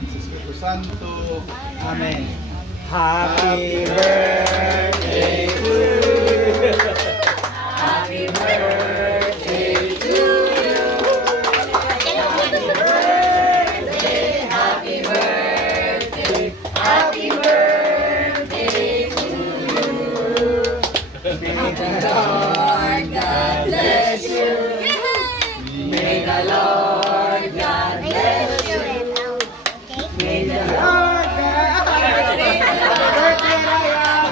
at sa Espiritu Santo. Amen. Happy birthday to you. Happy birthday to you. Happy birthday, happy birthday, happy birthday to you. May the Lord God bless you. May the Lord God bless you. May the Lord God birthday, Ryan!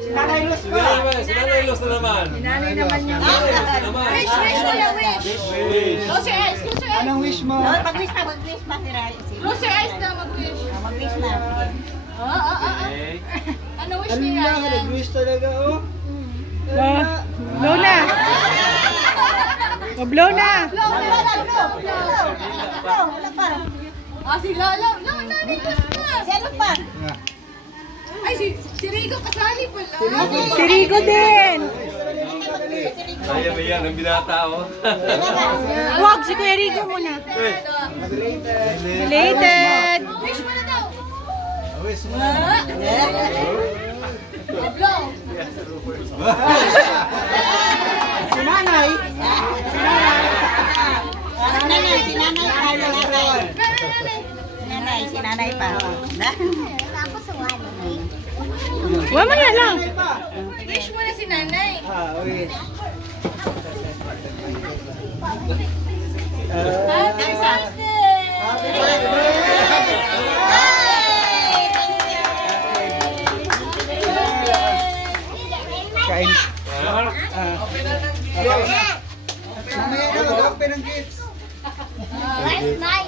Sinanay Luz pa! Sinanay Luz na naman. Nanay naman niya. Wish na lang, wish. Close your eyes, close your eyes. Anong wish mo? Mag-wish pa si Rai. Close your eyes na, mag-wish. Mag-wish na. Ano wish Ano ni na, Ryan? nag-wish talaga, oh. Blow na. O, blow na. Wala pa. Ah, si Lala. No, nanay ko na. Si ano pa? Ay, si Rico kasali pala. Si Rico din. Kaya ba yan, ang binata, oh. Huwag, si Kuya Rico muna. Related. Wish mo na daw. Wish mo. Blow. Si nanay! Si nanay pa. Si nanay pa. Huwag mo na lang. Wish mo na si nanay. Wish. Happy birthday! Kain. Mamaya na, mag-open ng gifts. Nice, nice.